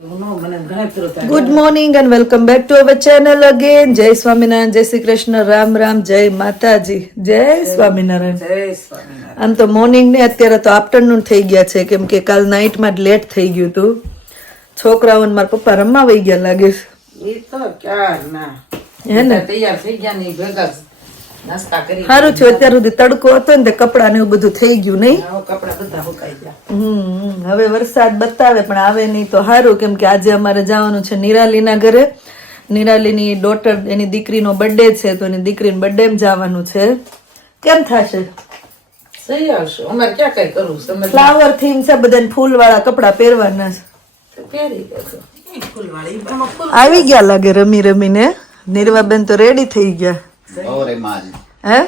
Good morning and welcome back to our channel again. જય સ્વામિનારાયણ, જય શ્રી કૃષ્ણ, રામ રામ, જય માતાજી, જય સ્વામિનારાયણ. આમ તો મોર્નિંગ ને અત્યારે તો આફ્ટરનૂન થઈ ગયા છે, કેમ કે કાલ નાઇટમાં જ લેટ થઈ ગયું હતું. છોકરાઓ ને મારા પપ્પા રમવા વહી ગયા લાગે છે. સારું થયું અત્યાર સુધી તડકો હતો ને કપડા ને એવું બધું થઈ ગયું નહીં. હવે વરસાદ બતાવે પણ આવે નહીં તો સારું, કેમ કે આજે અમારે જવાનું છે નિરાલીના ઘરે. નિરાલીની ડોટર, એની દીકરીનો બર્થડે છે, તો એની દીકરીની બર્થડે માં જવાનું છે. કેમ થશે? ફ્લાવર થીમ છે, બધાને ફૂલ વાળા કપડા પહેરવાના છે. આવી ગયા લાગે રમી રમીને. નિર્વાબેન તો રેડી થઈ ગયા. હે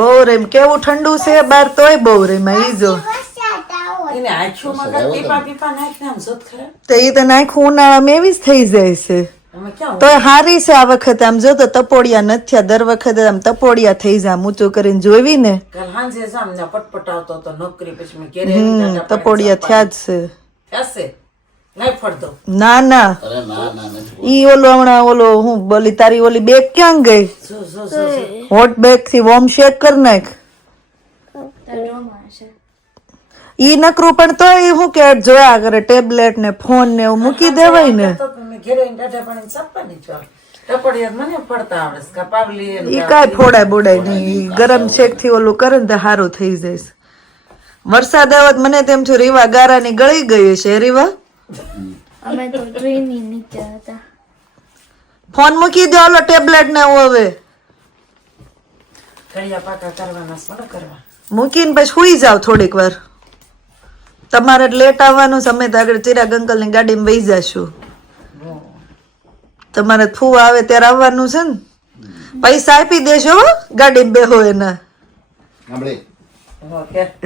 બહુ રેમ. કેવું ઠંડુ છે બાર તોય બહુ રેમાં. ઈ જો તો ઈ તો નાખું ઉનાળામાં એવી જ થઈ જાય છે. તો હારી છે આ વખતે. આમ જો તો તપોડિયા નથી થયા. દર વખતે આમ તપોડિયા થઈ જાય. ઊંચું કરીને જોવી ને તપોડિયા થયા જ છે. ના ના ઈ ઓલો હમણાં ઓલો હું બોલી તારી ઓલી બેગ ક્યાં ગઈ? હોટ બેગ થી વોર્મ શેક કર નાખ. ઈ નકરું પણ તો હું કે જોયા કરે ટેબ્લેટ ને ફોન ને એવું મૂકી દેવાય ને. ઈ કાંઈ ફોડાય બોડાય નહીં. ગરમ શેક થી ઓલું કરે ને તો સારું થઈ જાય. વરસાદ આવત મને તેમ છું રીવા ગારાની ગળી ગઈ છે. રીવા અમે તો ટ્રેનની નીચે હતા. ફોન મૂકી દો ઓલો ટેબ્લેટ ને હવે મૂકીને પછી સુઈ જાવ થોડીક વાર. તમારે લેટ આવવાનું છે. અમે તો આગળ ચિરાગ અંકલ ની ગાડીમાં વહી જશું. તમારે ફૂ આવે ત્યારે આવવાનું છે ને. પૈસા આપી દેશો ગાડીમાં બેહો એના.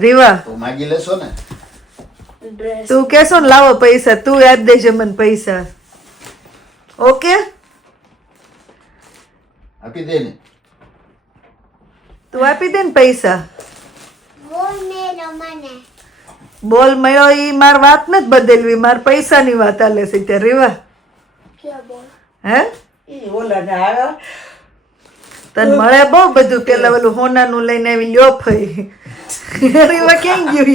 રીવા તું કેશો ને લાવો પૈસા, તું યાદ દેજે મને પૈસા. ઓકે આપી દે ને. તું આપી દે ને પૈસા. બોલ મળ્યો ઈ માર વાત નથી બદલવી. માર પૈસા ની વાત આલે છે ત્યાં. રીવા હે તને મળે બહુ બધું. પેલા ઓલું હોનાનું લઈને આવી લ્યો ફઈ. રીવા ક્યાં ગયું?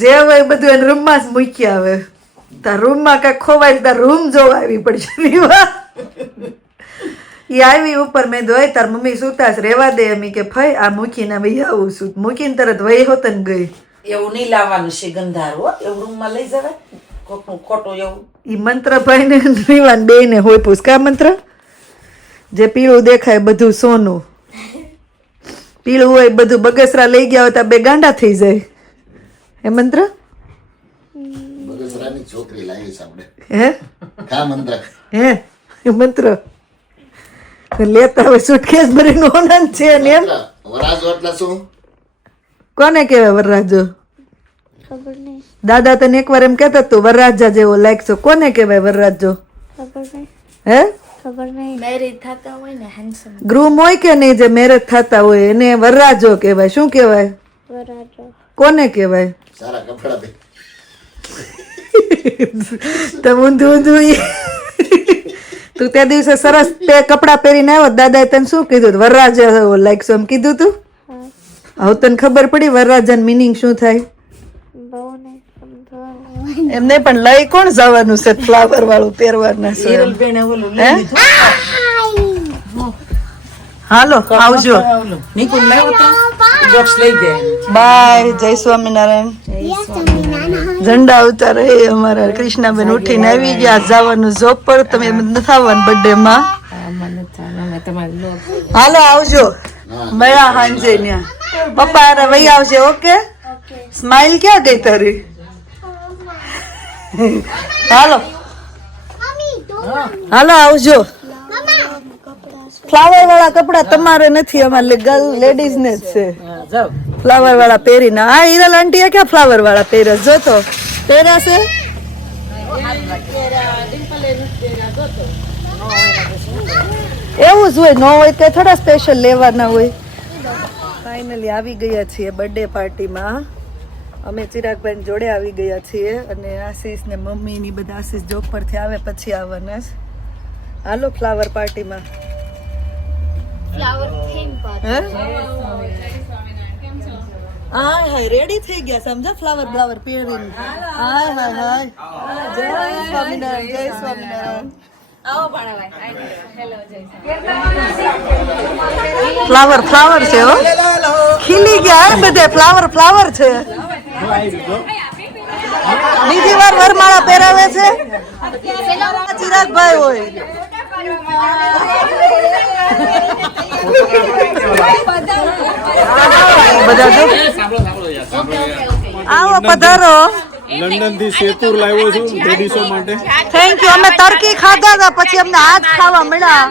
જે હોય બધું એને રૂમમાં જ મૂકી આવે. તાર રૂમમાં કઈ ખોવાય તાર રૂમ જોવા આવી પડશે. રીવા ઈ આવી ઉપર મેં દોય તાર મમ્મી સુતાશ રેવા દે એમ કે ફઈ આ મૂકીને વહી આવું છું. મૂકીને તરત વહી હોત ને ગઈ. એવું નહીં લાવવાનું છે ગંધાર હો. એવું રૂમમાં લઈ જવાય કોકનું ખોટું એવું. ઈ મંત્ર ભાઈ ને રીવાન બે ને હોય પૂછ કા મંત્ર? જે પીળું દેખાય બધું સોનું. પીળું હોય બધું બગસરા લઈ ગયા હોય તો બે ગાંડા થઈ જાય. હે મંત્ર? બગસરાની છોકરી લાવી છે આપણે. હે કા મંત્ર? હે મંત્ર લેતા હવે સુટકેસ ભરીને હોનાન છે ને એમ. વરાજો એટલે શું? કોને કહેવાય વરરાજો? ખબર નહીં. દાદા તને એકવાર એમ કહેતા તું વરરાજા જેવો લાગશો. કોને કહેવાય વરરાજો? ખબર નહીં. હે ખબર નહીં. મેરેજ થતા હોય ને હેન્ડસમ ગ્રૂમ હોય કે નહીં, જે મેરેજ થતા હોય એને વરરાજો કહેવાય. શું કહેવાય? વરાજો. કોને કહેવાય? સારા કપડા પહેર. તો ઊંધું ઊંધું તું તે દિવસે સરસ તે કપડા પહેરીને આવ્યો. દાદાએ તને શું કીધું? વરરાજા લાગશો એમ કીધું તું. હવે તને ખબર પડી વરરાજા મિનિંગ શું થાય? બહુ નહીં સમજવાનું. એમને પણ લઈ કોણ જવાનું છે? ફ્લાવર વાળું પહેરવાના છે. હાલો આવજો. બાય. જય સ્વામિનારાયણ. ઝંડા ઉતારે અમારા કૃષ્ણાબેન ઉઠીને આવી ગયા. જવાનું જોબ પર. તમે નથી આવવાનું બર્થડે માં? હાલો આવજો. મળ્યા હાંજે ન્યા. પપ્પા અરે વહી આવજે. ઓકે સ્માઈલ ક્યાં ગઈ તારી? હાલો હાલો આવજો. ફ્લાવર વાળા કપડા તમારે નથી, અમારે ગર્લ લેડીઝ ને જ છે. ફ્લાવર વાળા પહેરીને. હા હિરલ આંટી ક્યાં ફ્લાવર વાળા પહેરે? જો તો પહેરાશે. એવું જ હોય. ન હોય તો થોડા સ્પેશિયલ લેવાના હોય. ફાઇનલી આવી ગયા છીએ બર્થડે પાર્ટીમાં. અમે ચિરાગભાઈ જોડે આવી ગયા છીએ અને આશીષ ને મમ્મી ની બધા આશીષ જોબ પરથી આવે પછી આવવાના છે. હાલો ફ્લાવર પાર્ટીમાં. ફ્લાવર થીમ હે? હાય હાય રેડી થઈ ગયા સમજા ફ્લાવર પહેરીને. હાય હાય હાય જય સ્વામિનારાયણ જય સ્વામિનારાયણ. ફ્લાવર છે હો, ખીલી ગયા હે બધે. ફ્લાવર છે. બીજી વાર વરમાળા પહેરાવે છે ચિરાગભાઈ હોય. બધા જો આવો પધારો. લંડન થી સેતુર લાવ્યો છું લેડીઝો માટે. Thank you. અમે તરકી ખાધા હતા પછી અમને આજ ખાવા મળ્યા.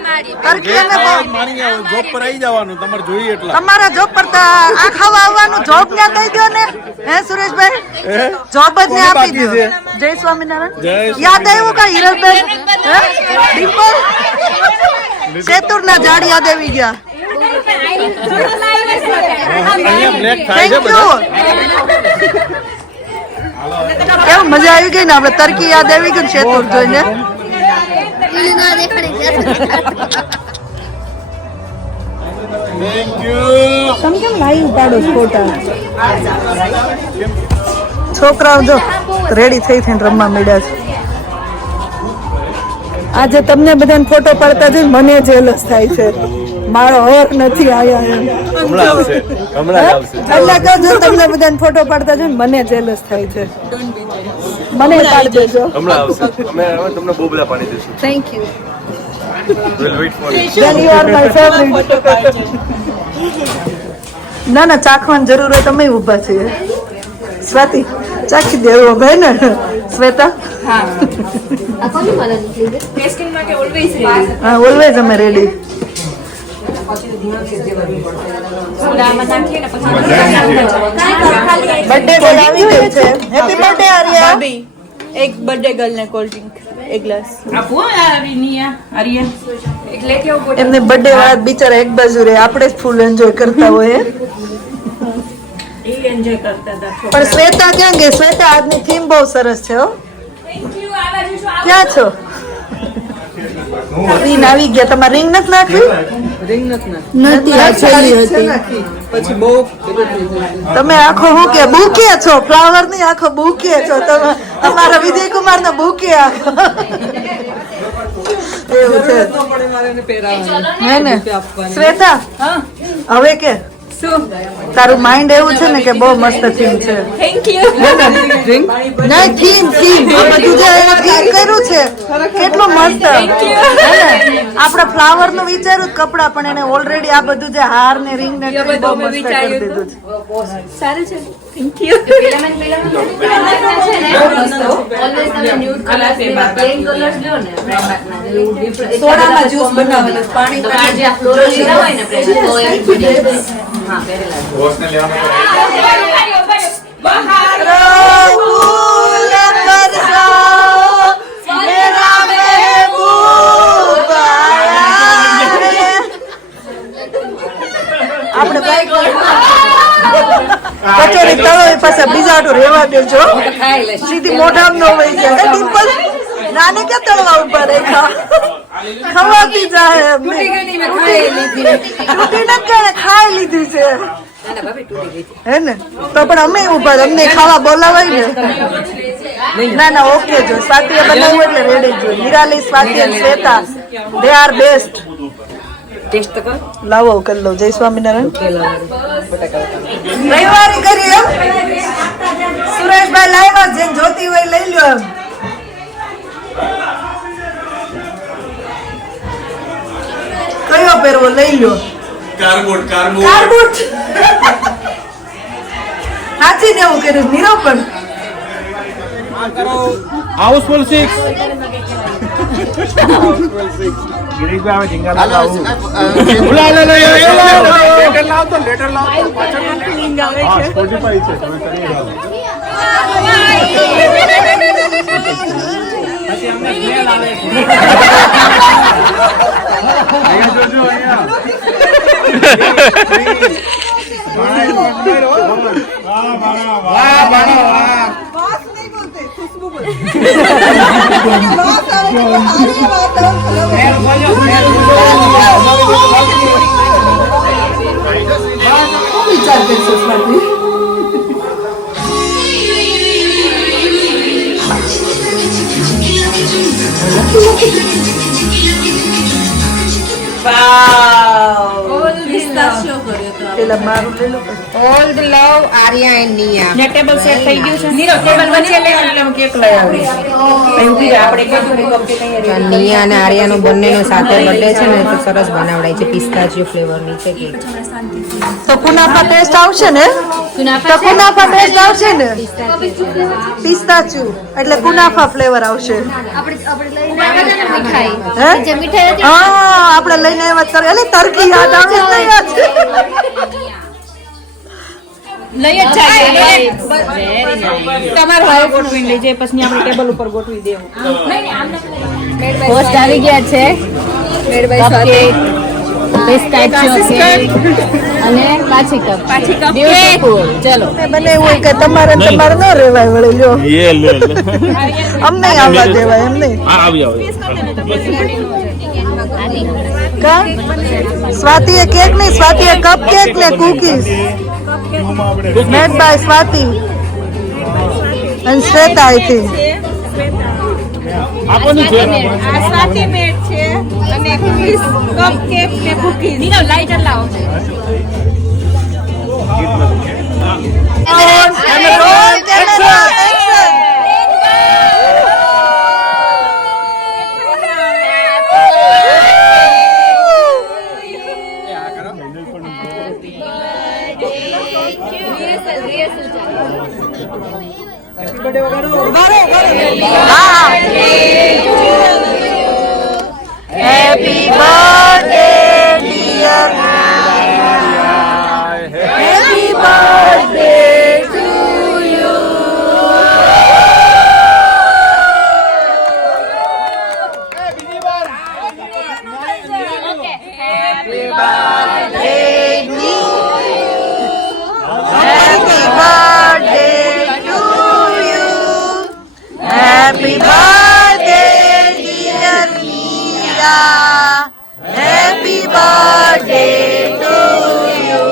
તરકી અમે મારી જોબ પર આવી જવાનું તમારે જોઈએ એટલા. તમારા જોબ પર આ ખાવા આવવાનું જોબ ને દઈ દો ને. હે સુરેશભાઈ જોબ જ ને આપી દો. જય સ્વામિનારાયણ. યાદ આવ્યું કા હિરલબેન? હે ડિમ્પલ સેતુર ના ઝાડ યાદ આવી ગયા. અહીંયા બ્લેક થાય થેન્ક છે યુ. બધા. કેવું મજા આવી ગઈ ને. આપણે તરકી યાદ આવી ગઈ ને સેતુર જોઈને. Thank you. તમે કેમ લાઈવ પાડો ફોટા? છોકરાઓ જો રેડી થઈને રમવા મળ્યા છે. આજે તમને બધાને ફોટો પાડતા જોઈને મને જેલસ થાય છે. મારો હક નથી આયા એમ. હમણાં આવશે. એટલે કહો જો તમને બધાને ફોટો પાડતા જોઈને મને જેલસ થાય છે. મને પાડી દેજો. હમણાં આવશે. અમે તમને બહુ બધા પાણી દઈશું. Thank you. We'll wait for you. Then you are my favorite. ના ના ચાખવાની જરૂર હોય તમે ઊભા છીએ. સ્વાતિ ચાખી દેવો ભાઈ ને. શ્વેતા હા ઓલવેઝ અમે રેડી. બર્થડે ગર્લ આવી ગઈ છે. Happy birthday Arya. એક બર્થડે ગર્લ ને કોલ્ડ ડ્રિંક એક ગ્લાસ એમને બર્થડે વાળા બિચારા એક બાજુ રહે, આપણે જ ફૂલ એન્જોય કરતા હોય. પણ શ્વેતા ક્યાં ગઈ? શ્વેતા આજની થીમ બહુ સરસ છે હો. ક્યાં છો? રીંગ આવી ગયા. તમારે રીંગ નથી નાખવી? નથી પછી બહુ તમે આખો હું કે બુકે છો? ફ્લાવર ની આખો બુકે છો તમે. તમારા વિજય કુમાર નો બુકે આખો એવું છે. હે ને શ્વેતા? હવે કે તારું માઇન્ડ એવું છે ને કે બહુ મસ્ત થીમ છે. થેન્ક યુ નહીં થીમ બધું જે એને થીમ કર્યું છે કેટલું મસ્ત. આપણે ફ્લાવર નું વિચાર્યું જ કપડા પણ એને ઓલરેડી આ બધું જે હાર ને રિંગ ને બહુ મસ્ત કરી દીધું છે. સારું છે થેન્ક યુ સોડામાં જ્યુસ બનાવેલું પાણી કચોરી તળો પાસે બીજા આટું રેવા દેજો. સીધી મોઢામાં ન વહી જાય. ડિમ્પલ નાને ક્યાં તળવા ઉપર રેખા ખવાતી જાય. ખાઈ લીધી છે હે ને તો પણ અમે ઉભા અમને ખાવા બોલાવાય ને. ના ના ઓકે જો સ્વાતિએ બનાવ્યું એટલે રેડી જો. નિરાલી સ્વાતિ અને Shweta they are best. Test કરો લાવો કરી લો. જય સ્વામિનારાયણ. રવિવારી કરી એમ સુરેશભાઈ લાવ્યા જેમ જોતી હોય લઈ લો એમ. કયો પહેરવો લઈ લો. કાર્બોટ સાચી ને એવું કર્યું નીરવ પણ હાઉસફુલ 6 વિચાર કરશો સ્વાતિ? પેલા મારું લઈ લો પછી. Old love Arya and Nia. ને ટેબલ સેટ થઈ ગયું છે નીરવ ટેબલ વચ્ચે લે એટલે હું કેક લઈ આવી પછી ઊભી રહે આપણે કીધું કે કપ કે નહીં નિયા અને આર્યાનો બંનેનો સાથે બર્થડે છે ને તો સરસ બનાવડાય છે પિસ્તાચિયો ફ્લેવરની છે કેક. તો કુનાફા ટેસ્ટ આવશે ને? તો કુનાફા ટેસ્ટ આવશે ને? પિસ્તાચુ એટલે કુનાફા ફ્લેવર આવશે. હે? હા આપણે લઈને આવ્યા તર એટલે તરકી યાદ આવે છે યાદ છે. લઈ જ જાય તમારું હાવ ગોઠવી લેજે પછી આપણે ટેબલ ઉપર ગોઠવી દેવું હોસ્ટ આવી ગયા છે મેડ બાય સ્વાતિ પિસ્તાચિયો કેક અને પાછી કપ બ્યુટીફુલ ચલો બને એવું હોય કે તમારે ને તમારે ન રહેવાય વળી લ્યો અમને આવવા દેવાય એમ નહીં કા સ્વાતિએ કેક નહીં સ્વાતિએ કપ કેક ને કુકીઝ મેડ બાય સ્વાતિ અને શ્વેતા આઈ થિંક સ્વાતિ મેડ છે અને કુકીઝ કપ કેક ને કુકીઝ નીરવ લાઈટર લાવો Happy birthday, dear Naya. Happy birthday to you. Happy birthday to you. Happy birthday to you. Happy birthday, dear Mia. Happy birthday to you.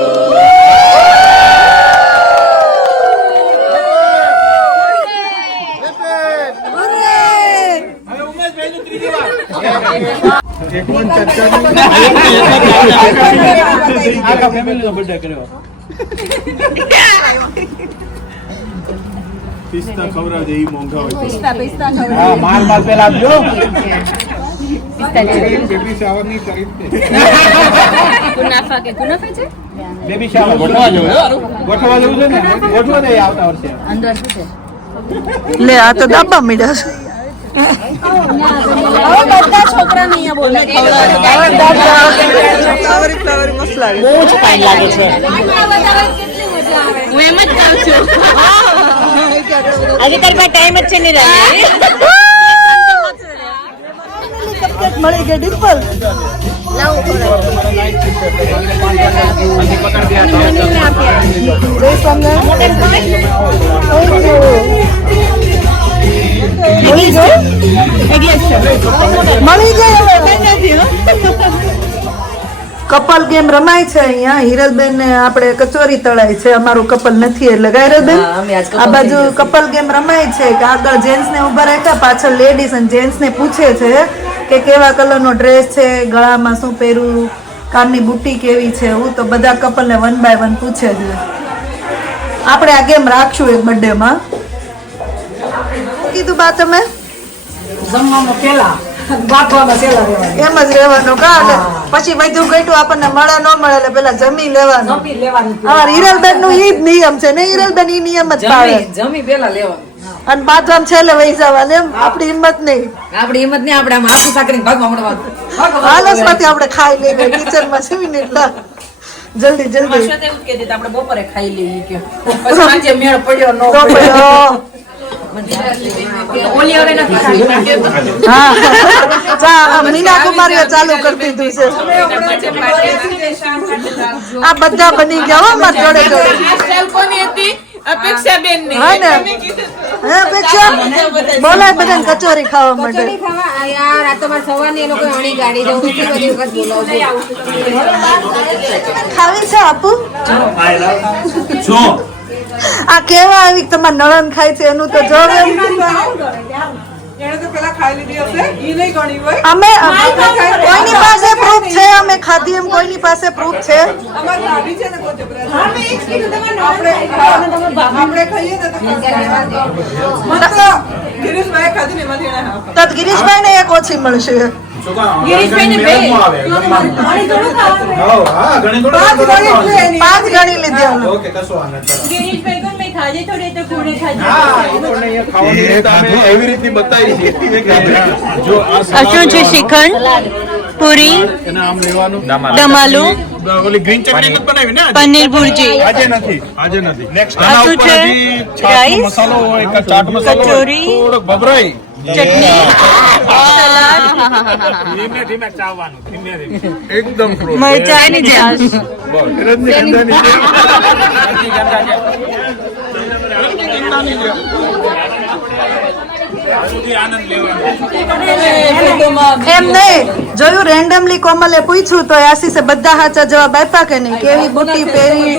પિસ્તા ખવડાવજે ઈ મોંઘા હોય હા માલ પેલા આપજો બેબી શાવર ની તારીફ છે કુનાફા કે કુનાફા છે બેબી શાવર ગોઠવા જવું છે ને ગોઠવા દે આવતા વર્ષે અંદર શું છે લે આ તો દાબા મીડા છે. બધા છોકરા ને અહીંયા બોલે ફ્લાવરી મસ્ત લાગે. બહુ જ ફાઇન લાગે છે હું એમ જ ખાઉં છું આજે તારી પાસે ટાઈમ જ છે ને કપકેક મળી ગઈ ડિમ્પલ. જય સ્વામિનારાયણ. મળી ગઈ હવે. કપલ ગેમ રમાય છે અહીંયા. હિરલબેન ને આપણે કચોરી તળાય છે. અમારું કપલ નથી એટલે ગાયરલબેન આ બાજુ કપલ ગેમ રમાય છે કે આગળ જેન્ટ્સ ને ઉભા રાખ્યા પાછળ લેડીઝ અને જેન્ટ્સ ને પૂછે છે કે કેવા કલરનો ડ્રેસ છે, ગળામાં શું પહેરવું, કાનની બુટ્ટી કેવી છે, એવું તો બધા કપલ ને 1 by 1 પૂછે છે. આપણે આ ગેમ રાખશું એક બર્થડે માં. કીધું બા તમે જમવામાં પેલા ગાંઠવામાં સેલા રહેવાના. એમ જ રહેવાનું કા પછી વધુ ઘટ્યું આપણને મળે ન મળે એટલે પેલા જમી લેવાનું. જમી લેવાની અમારા હિરલબેન નું ઈ જ નિયમ છે ને હિરલબેન ઈ નિયમ જ પાડે જમી પેલા લેવાનું. અને પાછા છેલ્લે વહી જવાનું એમ આપણી હિંમત નહીં. આપડી હિંમત નહીં આપણે આમ હાથી સાકરીને ભાગમાં મળવાનું. હાલો સ્વાતિ આપણે ખાઈ લઈએ કિચન માં છે મિનિટ જલ્દી જલ્દી એવું જ કહેતી આપણે બપોરે ખાઈ લઈએ કે પછી સાંજે મેળ પડ્યો નો તો ઓલી હવે નથી હા ચા મીના કુમારીએ ચાલુ કરી દીધું છે. આ બધા બની ગયા હો મારા જોડે જોડે. કોની હતી અપેક્ષાબેન ને હા ને હે અપેક્ષા બોલાય બધાને કચોરી ખાવા માટે કચોરી ખાવા આ યાર આ તો મારે સવારની એ લોકો અણી ગાડી દઉં કેટલી બધી વખત બોલાવું ખાવી છે આપું શું આ કેવા આવી તમાર નળન ખાય છે એનું તો જોવે અમે કોઈની પાસે પ્રૂફ છે અમે ખાધી એમ કોઈની પાસે પ્રૂફ છે તો ગિરીશભાઈ ને એક ઓછી મળશે પાંચ ગણી લીધી અમે એવી રીતની બતાવી છે જો આ શું છે શ્રીખંડ પૂરી એના આમ લેવાનું દમાલુ ઓલી ગ્રીન ચટણી નથી બનાવી ને પનીર ભુરજી આજે નથી નેક્સ્ટ આ શું છે? રાઈસ? મસાલો હોય કે ચાટ મસાલો હોય, કચોરી? થોડોક ભભરાઈ ચટણી સલાડ ધીમે ધીમે ચાવવાનું ધીમે એકદમ ફ્રૂટ મરચાની જેમ રજનીગંધાની એમ નહીં જોયું રેન્ડમલી કોમલે પૂછ્યું તો આશીષે બધા સાચા જવાબ આપ્યા કે નહીં કેવી બુટ્ટી પહેરી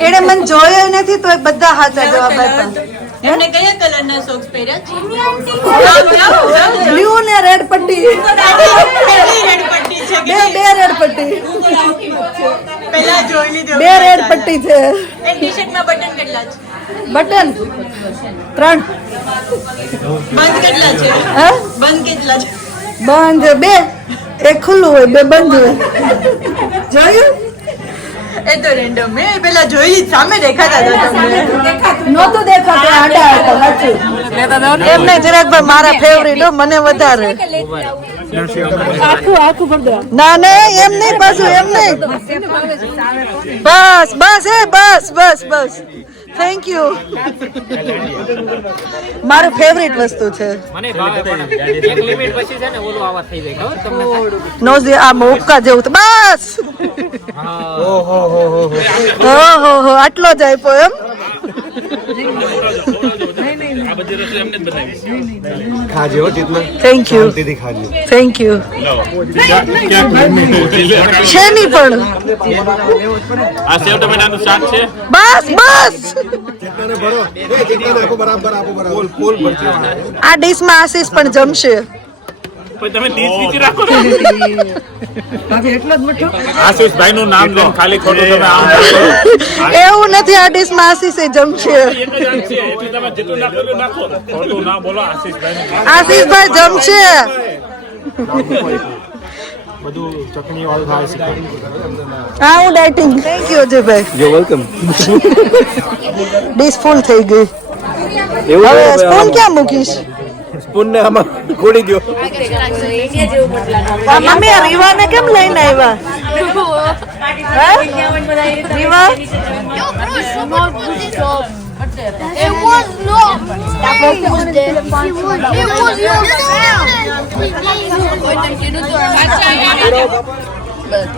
એને મને જોયો નથી તો બધા સાચા જવાબ આપ્યા એમને કયા કલરના સોક્સ પહેર્યા બ્લુ ને રેડ પટ્ટી બે રેડ પટ્ટી પેલા જોઈ લીધો બે રેડ પટ્ટી છે એ ટી-શર્ટમાં બટન કેટલા છે બટન 3 બંધ કેટલા છે હે બંધ કેટલા છે બંધ બે એક ખુલ્લું હોય બે બંધ હોય જોયું એ તો રેન્ડમ મે પેલા જોઈ લીધ સામે દેખાતા હતા તમને નહોતું દેખાતું આડા હતા સાચું એમને જરાકભાઈ મારા ફેવરિટ હો મને વધારે ના ના એમ નહીં પાછું એમ નહીં બસ બસ એ બસ બસ બસ થેન્ક યુ મારું ફેવરિટ વસ્તુ છે નોઝી આ મોકા જેવું તો બસ ઓહો આટલો જ આપ્યો એમ ખાજો જેટલું થેન્ક યુ શાંતિથી ખાજો થેન્ક યુ શેની પણ આ સેવ ટમેટાનું શાક છે બસ બસ બરાબર આપો બરાબર ફૂલ ભરજો આ ડીશમાં આશીષ પણ જમશે પછી તમે ડીશ બીજી રાખો ને આશીષભાઈ નું નામ લઈને ખાલી ખોટું તમે આમ એવું નથી આ ડીશમાં આશીષે જમશે એટલે તમે જેટલું નાખેલું નાખો ખોટું ના બોલો આશીષભાઈ આશીષભાઈ જમશે બધું ચટણી વાળું થાય છે હા હું ડાયટિંગ થેન્ક યુ અજયભાઈ યુ વેલકમ ડીશ ફૂલ થઈ ગઈ હવે સ્પૂન ક્યાં મૂકીશ સ્પૂન ને આમાં ખોડી દો આ મમ્મી આ રીવાને કેમ લઈને આવ્યા હે? રીવા It was not. It was there. It was your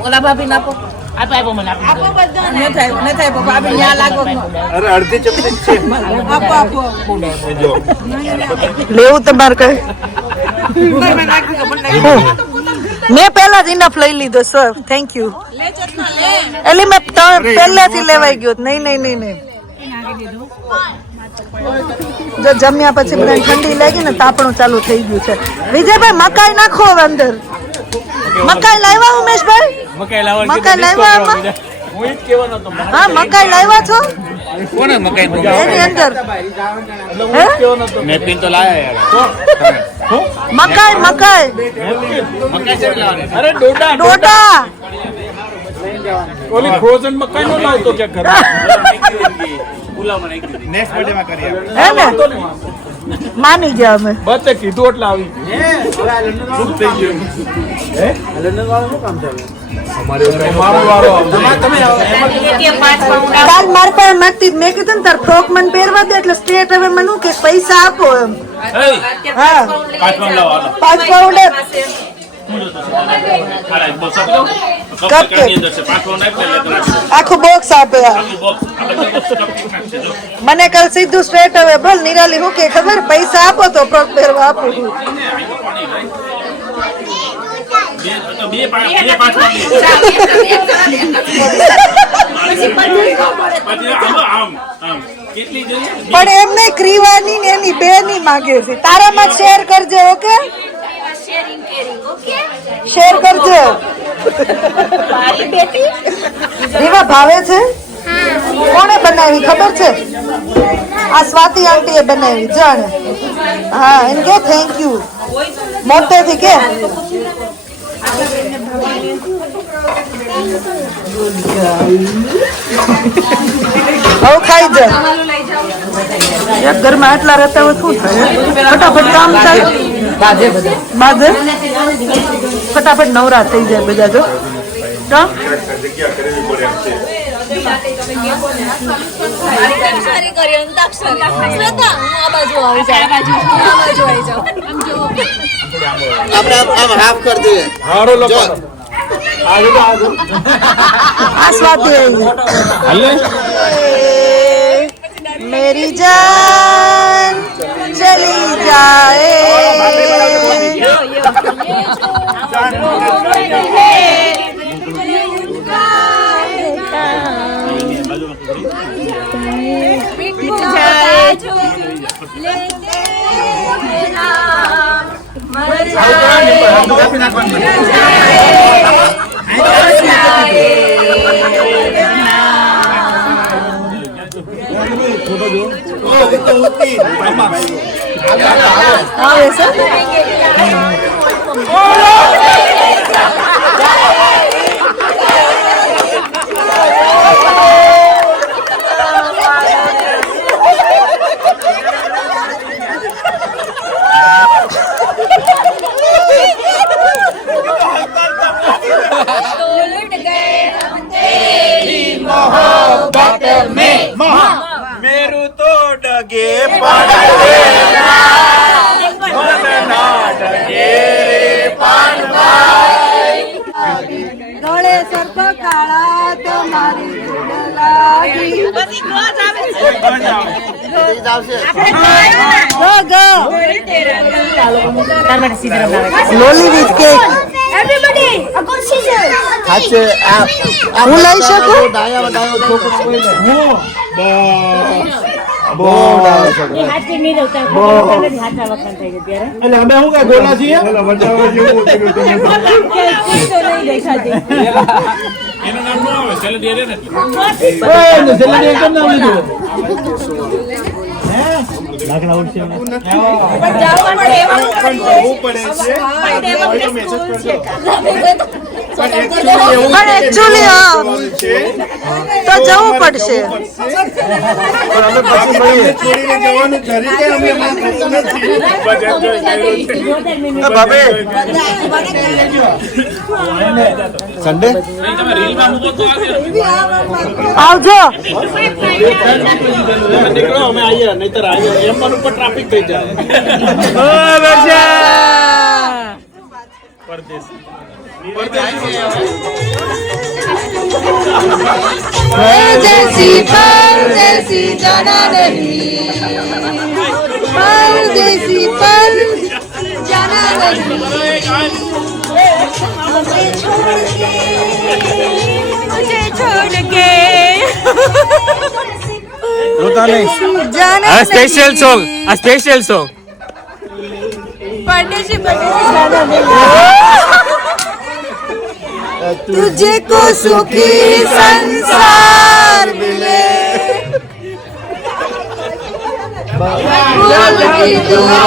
ઓલા ભાભી નાખો આપો આપો મને આપો ન થાય ભાભી ન્યા લાગો અરે અડધી ચમચી છે આપો આપો જો લેવું તમારે કઈ મેં પહેલા જ ઇનફ લઈ લીધો સર થેન્ક યુ એટલે મેં પહેલાથી લેવાઈ ગયો નહીં નહીં નહીં નહીં જો જમ્યા પછી બધા ઠંડી લાગી ને તાપણું ચાલુ થઈ ગયું છે વિજયભાઈ મકાઈ નાખો હવે અંદર મકાઈ લાવ્યા ઉમેશભાઈ મકાઈ લાવ્યા આમાં હું ઈ જ કહેવાનો હતો હા મકાઈ લાવ્યા છો કોને મકાઈ એની અંદર હે મેં પીન તો લાયા યાર મકાઈ મકાઈ મકાઈ છે લાવવાની અરે ડોડા ડોડા ઓલી ફ્રોઝન મકાઈ નો લાવતો કે ઘરે પુલાવમાં નાખી દીધી નેક્સ્ટ બર્થડે માં કરી હે ને માની ગયા અમે બતે કીધું એટલે આવી ખૂબ થઈ ગયું હે લંડન વાળો શું કામ ચાલે અમારે મારો વારો તમે કાલ મારી પાસે માંગતી મેં કીધું ને તાર ફ્રોક મને પહેરવા દે એટલે સ્ટેટ હવે મને કે પૈસા આપો એમ હા 5 પાઉન્ડ લાવો 5 પાઉન્ડ આખું બોક્સ આપે મને કાલ સીધું સ્ટ્રેટ હવે બોલ નિરાલી હું કે ખબર પૈસા આપો તો ફ્રોક પહેરવા આપું પણ એમને ક્રીવાની ને એની બે ની માગે છે તારામાં શેર કરજે ઓકે શેર કરજે રીવા ભાવે છે કોણે બનાવી ખબર છે આ સ્વાતિ આંટીએ બનાવી જાણે હા એમ કે થેન્ક યુ મોટેથી કે હવે ખાઈ જા એક ઘરમાં આટલા રહેતા હોય શું થાય ફટાફટ કામ થાય બાજે ફટાફટ નવરા થઈ જાય બધા જો આમ હાફ કર દઈએ હારો લોકો આ સ્વાતિ मेरी जान चली जाए मेरू तो डगे ગળે સર્પ કાળા તમારી લાગી lolly with cake Everybody, I got scissors. સાચે હું લઈ શકું ડાયા ડાયો છોકરો કોઈ નહીં બહુ ડાયો છોકરો એટલે અમે શું કઈ ગોલા છીએ એનું નામ નો આવે સેલેડી રે નથી ઓય સેલેડી કેમ નામ લીધું લાકડા ઉડશે પણ જવું પડે છે મેસેજ કરજો પણ એકચ્યુઅલી તો જવું પડશે પણ અમે પછી મળીએ છોડીને જવાનું ઘરે કે અમે નથી બાબે સન્ડે તમે રીલમાં મૂકો તો આવજો નીકળો અમે આવીએ નહીતર આવીએ એમ પર ઉપર ટ્રાફિક થઈ જાય परदेसी परदेसी जाना नहीं परदेसी पर जाना नहीं मुझे छोड़ के રોતા નહીં जाना આ સ્પેશિયલ સોંગ આ સ્પેશિયલ સોંગ परदेसी परदेसी जाना नहीं तुझे को सुखी संसार मिले भूल की दुआ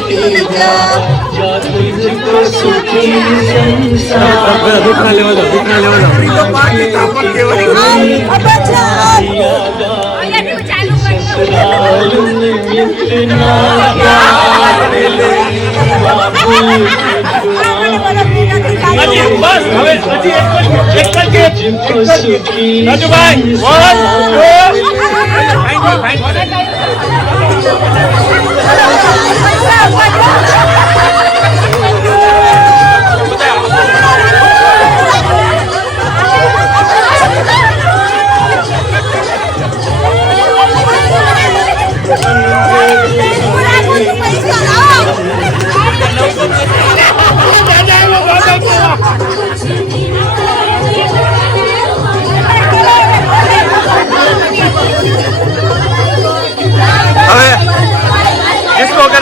की जा तुझको सुखी संसार દુખના લેવા દો अब अच्छा બસ હવે હજી એક જ રાજુભાઈ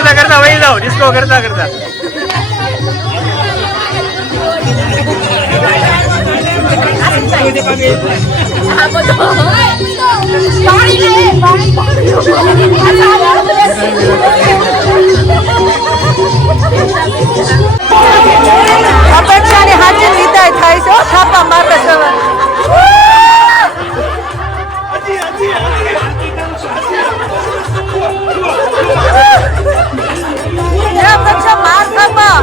કરતા કરતા વહી જાઓ, ડિસ્કો કરતા કરતા. અપેક્ષાની હાચી વિદાય થાય છે થાપા મારે સવાર અપેક્ષા માર થાપા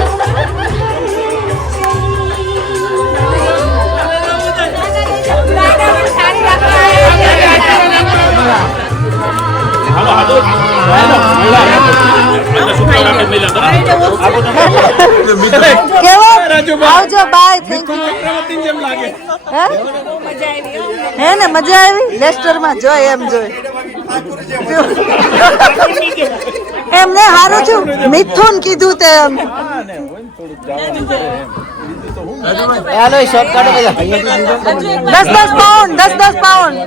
કેવો આવજો બાય થેન્ક યુ હે ને મજા આવી લેસ્ટર માં જોય એમ જોય એમને હારું છું મિથુન કીધું તે એમ હાલો શોર્ટ કાઢો બધા 10 પાઉન્ડ 10 પાઉન્ડ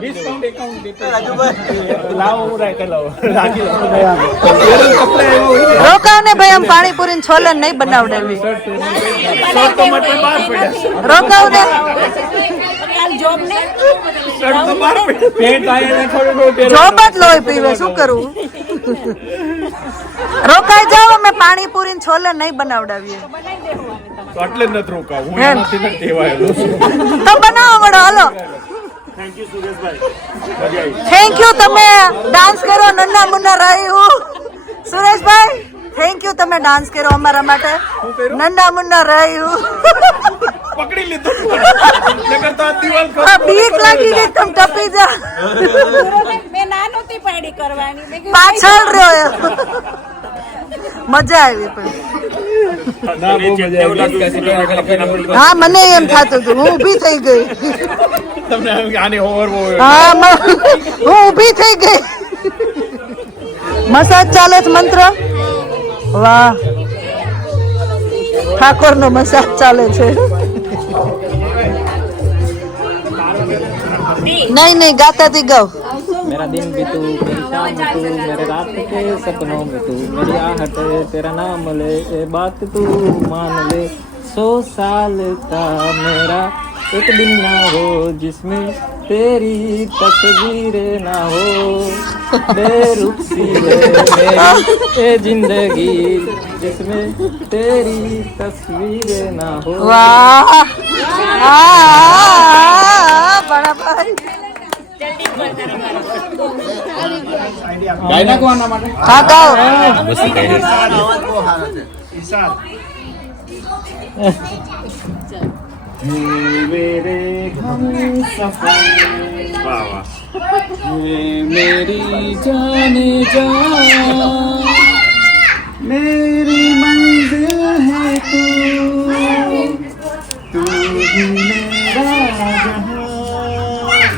રોકાવ ને ભાઈ આમ પાણીપુરી ને છોલે નહીં બનાવડાવી રોકાવ ને જોબ જ લોહી પીવે શું કરવું રોકાઈ જાઓ અમે પાણીપુરી ને છોલે નહીં બનાવડાવીએ એટલે જ નથી રોકાવું, હું એનાથી નથી ટેવાયેલો છું. તો બનાવો વડો હાલો થેન્ક યુ તમે ડાન્સ કરો નન્ના મુન્ના રહ્યું સુરેશભાઈ થેન્ક યુ તમે ડાન્સ કર્યો અમારા માટે નન્ના મુન્ના રહ્યું પકડી લીધો નકર તો આ દિવાલ પર બીક લાગી ગઈ તમે ટપી જા મેં ના નહોતી પાડી કરવાની મેં કીધું પાછળ રહ્યો મજા આવી પણ ના બહુ મજા આવી. હા મને એમ થતું હતું હું ઊભી થઈ ગઈ તમને આને ઓવર હા હું ઊભી થઈ ગઈ મસાજ ચાલે છે મંત્ર વાહ ઠાકોર નો મસાજ ચાલે છે नहीं नहीं गाता थी गाओ मेरा दिन भी तू मेरी शाम तू मेरे रात के सपनों में तू मेरी आहट तेरा नाम ले ये बात तू मान ले 100 साल का मेरा एक दिन ना हो जिसमें तेरी तस्वीरें ना हो बेरुख सी है मेरी ये जिंदगी जिसमें तेरी तस्वीरें ना हो वाह बड़ा भाई ગાય નાખવાના માટે हाँ गाओ मेरे हम सफर વાહ વાહ मेरी जाने जा मेरी मंजिल है तू ही मेरा जहां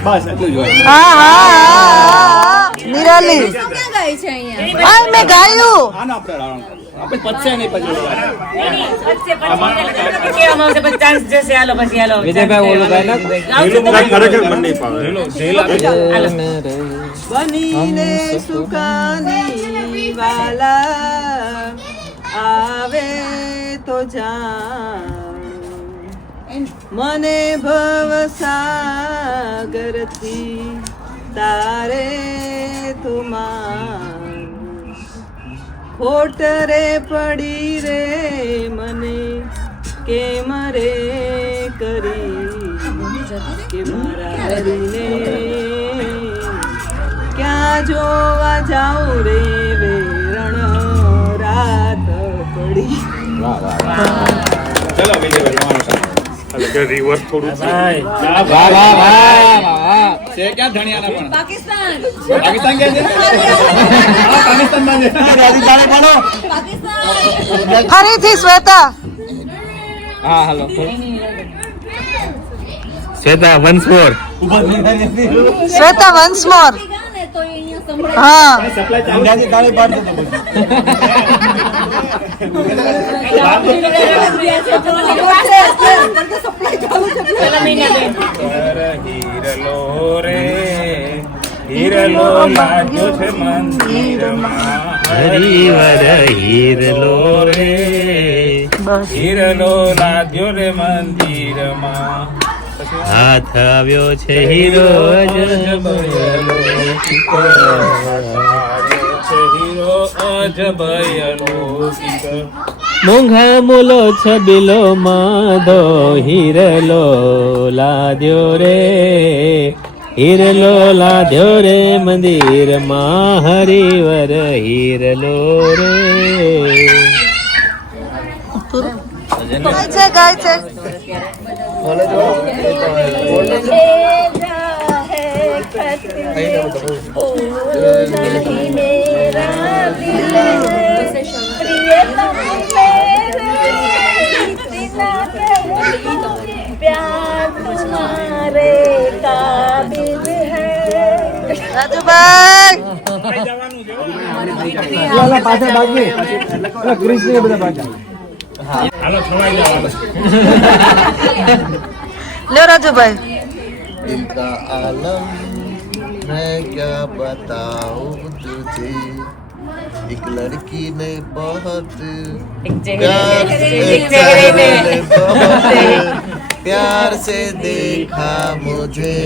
બસ એટલું જ હોય. हाँ हाँ निराली ક્યાં ગઈ છે અહીંયા हाँ मैं गायू આનો આપણે રાઉન્ડ આપણે પતશે નહીં પછી विजय भाई बोलो भाई ना ઝીલું કાંઈ ખરેખર મન નહીં પાવે. मेरे બનીને સુકાની વાલા આવે તો જાન મને ભવસાગરથી તારે તુમાન ખોટ રે પડી રે મને કેમ રે કરી કે મારા હરીને ક્યાં જોવા જાઉં રે વેરણ રાત પડી ચલો વિજયભાઈ તમારો સાથ. એટલે રિવર્સ થોડું વાહ વાહ વાહ વાહ છે ક્યાં ધણિયાના પણ પાકિસ્તાન પાકિસ્તાન ક્યાં છે હા પાકિસ્તાનમાં છે રાજસ્થાને ભણો ફરીથી શ્વેતા हाँ हेलो શ્વેતા વન્સ મોર. શ્વેતા વન્સ મોર ને તો અહીંયા સંભળાય હા અંગ્રેજી તાળી પાડતો હતો હીરલો રે હિરલો લાગ્યો છે મંદિરમાં હરિવર હિરલો રે હિરલો લાગ્યો રે મંદિરમાં હાથ આવ્યો છે હીરો મોંઘા મોલો છબીલો માધો હીરલો લાદ્યો રે હીરલો લાદ્યો રે મંદિરમાં હરિવર હીરલો રે ગાય છે રાજુભાઈ લ્યો રાજુભાઈ दिल का आलम मैं क्या बताऊं तुझे एक लड़की ने बहुत प्यार से देखा मुझे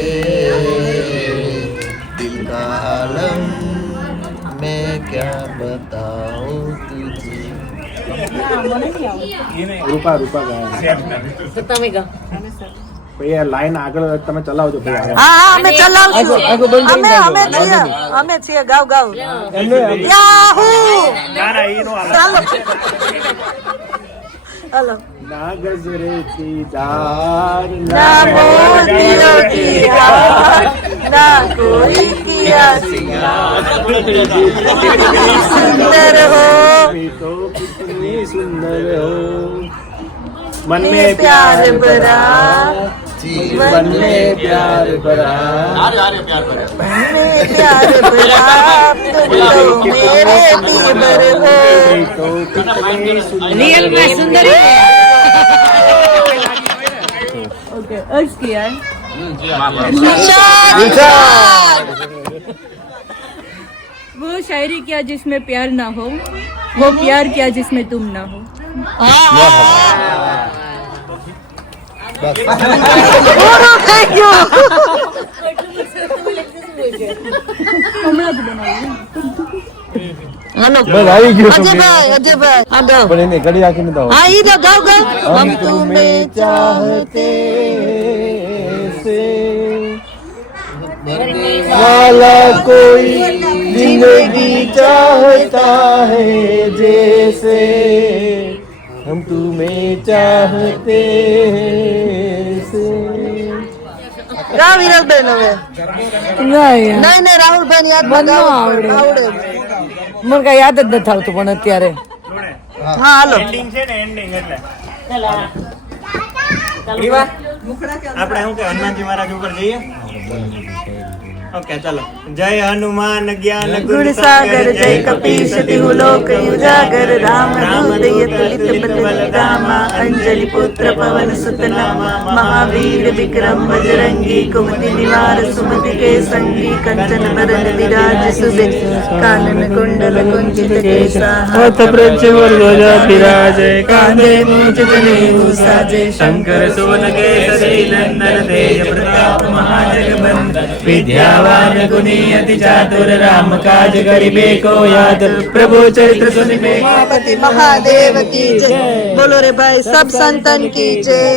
दिल का आलम मैं क्या बताऊं तुझे રૂપા ગાય ભાઈ લાઈન આગળ તમે ચલાવજો ભાઈ હા હા અમે ચલાવશું અમે છીએ ગાવ ગાવ યાહુ ચાલો હાલો ના ગજરે થી દાર ના મોતીઓ કી હાર ના કોઈ કિયા સિંગાર સુંદર હો तो कितनी सुंदर हो मन में में प्यार भरा जीवन में प्यार भरा में प्यार भरा तुम तो मेरे दिलबर हो तो कितनी सुंदर रियल में सुंदर है ओके अर्ज किया है वो शायरी किया जिसमें प्यार ना हो वो प्यार किया जिसमें तुम ना हो थैंक यू अजय भाई हाँ ये तो गाओ गाओ हम तुम्हें चाहते वाला कोई जिंदगी चाहता है जैसे हम तुम्हें चाहते गा વિરલબેન હવે નહીં નહીં રાહુલબેન યાદ આવડે મને કઈ યાદ જ નથી આવતું પણ અત્યારે હા હાલો એન્ડિંગ છે ને એન્ડિંગ એટલે આપણે શું કે હનુમાનજી મહારાજ ઉપર જઈએ ઓકે ચાલો જય હનુમાન જ્ઞાન ગુણ સાગર જય કપીશ तिहु लोक उजागर राम दूत तुलित बल रामा अंजलि पुत्र पवन सुत नामा महावीर विक्रम बजरंगी कुमति निवार सुमति के संगी कंचन बरन विराज सुबेद कानन कुंडल कुंचित केसा हाथ प्रज्वल ध्वजा विराजे कांधे मूंज जनेऊ साजे शंकर सुवन केसरी नंदन तेज प्रताप महाजगबंद विद्यावान गुणी अति चातुर राम काज करिबे को याद प्रभु चरित्र सुनिबे उमापति महादेव की जय बोलो रे भाई सब संतन की जय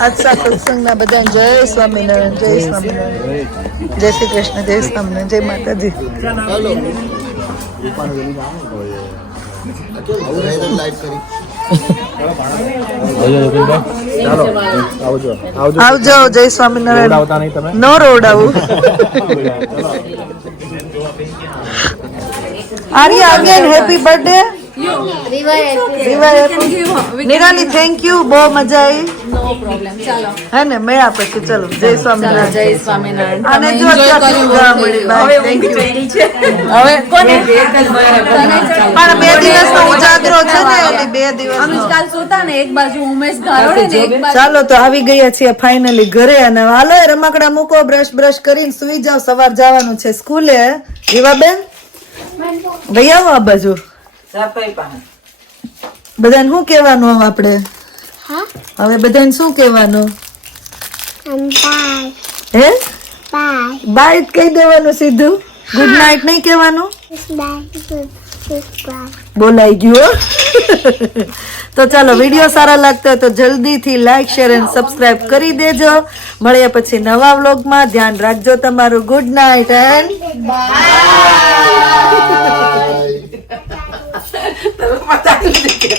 अच्छा सत्संग ना बधा जय स्वामीनारायण जय स्वामीनारायण जय श्री कृष्ण जय स्वामीनारायण जय माता जी लाइव करी ચાલો આવજો આવજો આવજો જય સ્વામિનારાયણ આવતા નહીં તમે નો રોડાવું આર્યા again happy birthday Nirali thank you બહુ મજા આવી નો પ્રોબ્લેમ. ચાલો હે ને મેળા પછી ચલો જય ચાલો, સ્વામિનારાયણ. જય સ્વામિનારાયણ. અને તમે જો enjoy અત્યારે કરો, જોવા બહુ મળી. થઈ Bye. Thank you. હવે કોને પણ 2 દિવસનો ઉજાગરો છે ને એટલે 2 દિવસ કાલ સુતા ને એક બાજુ ઉમેશ ધારોડે ને એક બાજુ ચાલો તો આવી ગયા છીએ ફાઇનલી ઘરે અને હાલો એ રમકડા મૂકો બ્રશ કરીને સુઈ જાવ સવાર જવાનું છે સ્કૂલે. જીવાબેન ભાઈ આવો આ બાજુ. સફાઈ પાસે બધાને શું કહેવાનું હવે આપણે હવે બધાને શું કહેવાનું હે બાય જ કહી દેવાનું સીધું. ગુડ નાઇટ નહીં કહેવાનું બોલાઈ ગયું હો. તો ચાલો વિડીયો સારા લાગતા હોય તો જલ્દીથી લાઈક શેર અને સબસ્ક્રાઇબ કરી દેજો. મળીએ પછી નવા વ્લોગમાં. ધ્યાન રાખજો તમારું. Good night and by.